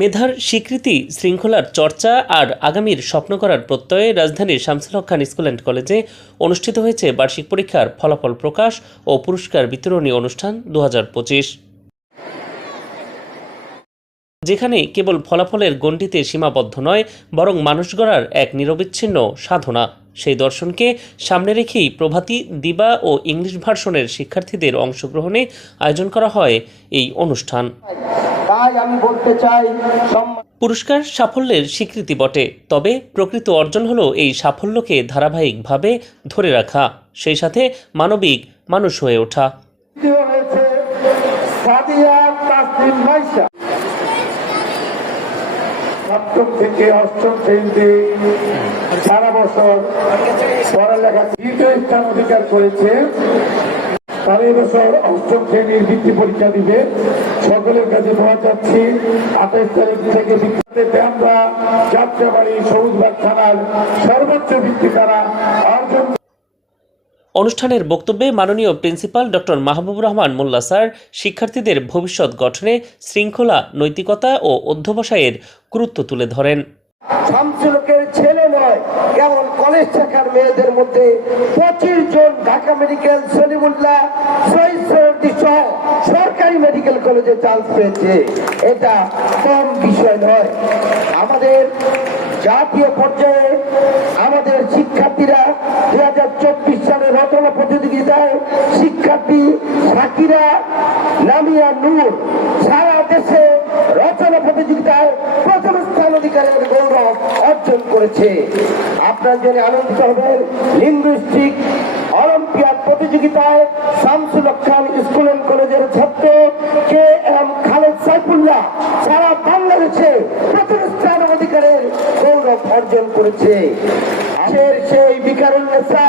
মেধার স্বীকৃতি, শৃঙ্খলার চর্চা আর আগামীর স্বপ্ন করার প্রত্যয়ে রাজধানীর শামসুল হক খান স্কুল অ্যান্ড কলেজে অনুষ্ঠিত হয়েছে বার্ষিক পরীক্ষার ফলাফল প্রকাশ ও পুরস্কার বিতরণী অনুষ্ঠান 2025, যেখানে কেবল ফলাফলের গণ্ডিতে সীমাবদ্ধ নয়, বরং মানুষ গড়ার এক নিরবিচ্ছিন্ন সাধনা। সেই দর্শনকে সামনে রেখেই প্রভাতী, দিবা ও ইংলিশ ভার্সনের শিক্ষার্থীদের অংশগ্রহণে আয়োজন করা হয় এই অনুষ্ঠান। পুরস্কার সাফল্যের স্বীকৃতি বটে, তবে প্রকৃত অর্জন হলো এই সাফল্যকে ধারাবাহিকভাবে ধরে রাখা, সেই সাথে মানবিক মানুষ হয়ে ওঠা। সপ্তম থেকে অষ্টম শ্রেণীতে সারা বছর পড়ালেখা দ্বিতীয় স্থান অধিকার করেছে, তারা এবছর অষ্টম শ্রেণীর বৃত্তি পরীক্ষা দিবে। সকলের কাছে পাওয়া যাচ্ছি 28 তারিখ থেকে বৃত্তিতে আমরা যাত্রাবাড়ি সবুজবাগ থানার সর্বোচ্চ বৃত্তি তারা অর্জন। অনুষ্ঠানের বক্তব্যে মাননীয় প্রিন্সিপাল ডক্টর মাহবুবুর রহমান মোল্লা স্যার শিক্ষার্থীদের ভবিষ্যৎ গঠনে শৃঙ্খলা, নৈতিকতা ও অধ্যবসায়ের গুরুত্ব তুলে ধরেন। শামসুলকের ছেলে নয়, কেবল কলেজ শাখার মেয়েদের মধ্যে 25 জন ঢাকা মেডিকেল, সলিমুল্লাহ, সহ সরকারি মেডিকেল কলেজে চান্স পেয়েছে। এটা কম বিষয় নয়। আমাদের জাতীয় পর্যায়ে আমাদের শিক্ষার্থীরা 2024 সালে রচনা প্রতিযোগিতায় শিক্ষার্থী সাকিরা নামিয়া নূর সারা দেশে রচনা প্রতিযোগিতায় প্রথম স্থান অধিকারের গৌরব অর্জন করেছে। আপনার জন্য আনন্দিত হবেন, লিঙ্গুইস্টিক অলিম্পিয়াড প্রতিযোগিতায় শামসুল হক খান স্কুল অ্যান্ড কলেজের ছাত্র KM খালেদ সাইফুল্লাহ সারা বাংলাদেশে প্রথম স্থান অধিকারের গৌরব অর্জন করেছে। সেই বিকারুন্নেসা,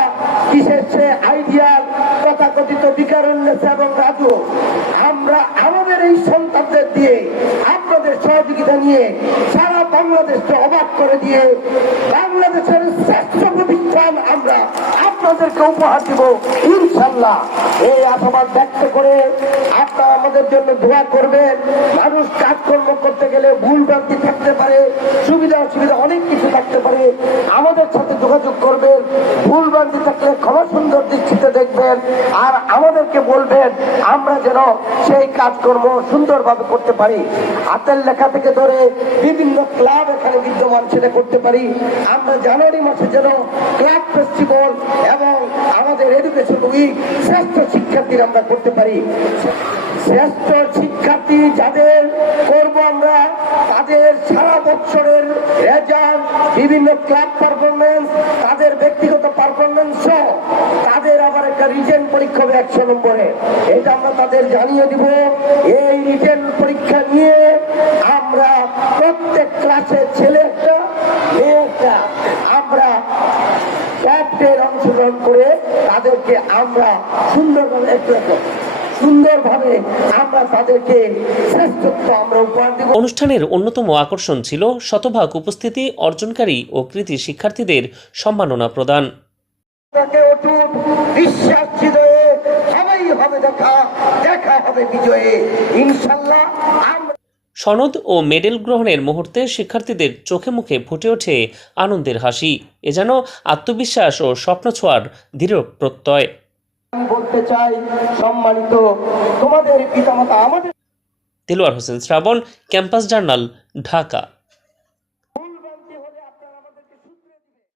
কিসের সে আইডিয়াল তথাকথিত বিকারুন্নেসা এবং রাজু, আমরা আমাদের এই সন্তানদের দিয়ে, আপনাদের সহযোগিতা নিয়ে সারা বাংলাদেশকে অবাক করে দিয়ে বাংলাদেশের শ্রেষ্ঠ প্রতিষ্ঠান আমরা আপনাদেরকে উপহার দিব ইনশাল্লাহ। এই আশাবাদ ব্যক্ত করে আপনারা আমাদের জন্য দোয়া করবেন। মানুষ কাজকর্ম করতে গেলে ভুল ভ্রান্তি থাকতে পারে, সুবিধা অসুবিধা অনেক কিছু থাকতে পারে, আমাদের সাথে যোগাযোগ করবেন। ভুল ভ্রান্তি থাকলে ক্ষমা সুন্দর দৃষ্টিতে দেখবেন আর আমাদেরকে বলবেন, আমরা যেন সেই কাজকর্ম সুন্দরভাবে করতে পারি। হাতের লেখা থেকে ধরে বিভিন্ন ক্লাব এখানে বিদ্যমান সেটা করতে পারি। আমরা জানুয়ারি মাসে যেন ক্লাব ফেস্টিভ্যাল এবং আমাদের এডুকেশন উইক শ্রেষ্ঠ শিক্ষার্থীরা আমরা করতে পারি। শ্রেষ্ঠ শিক্ষার্থী যাদের করব আমরা, তাদের সারা বছরের রেজাল্ট, বিভিন্ন ক্লাব পারফরমেন্স, তাদের ব্যক্তিগত পারফরমেন্স সহ তাদের আবার একটা রিটেন পরীক্ষা হবে 100 নম্বরে। এটা আমরা তাদের জানিয়ে দিব। এই রিটেন পরীক্ষা নিয়ে আমরা প্রত্যেক ক্লাসের ছেলেটা মেয়েটা আমরা ক্যাপ্টের অংশগ্রহণ করে তাদেরকে আমরা সুন্দরভাবে আমরা তাদেরকে শ্রেষ্ঠত্ব আমরা উপহার দেব। অনুষ্ঠানের অন্যতম আকর্ষণ ছিল শতভাগ উপস্থিতি অর্জনকারী ও কৃতি শিক্ষার্থীদের সম্মাননা প্রদান। বিশ্বাস হৃদয়ে সবাই হবে দেখা হবে বিজয়ে ইনশাল্লাহ। সনদ ও মেডেল গ্রহণের মুহূর্তে শিক্ষার্থীদের চোখে মুখে ফুটে ওঠে আনন্দের হাসি। এ যেন আত্মবিশ্বাস ও স্বপ্ন ছোঁয়ার দৃঢ় প্রত্যয়। বলতে চাই, সম্মানিত তোমাদের পিতামাতা আমাদের। দেলোয়ার হোসেন শ্রাবণ, ক্যাম্পাস জার্নাল, ঢাকা।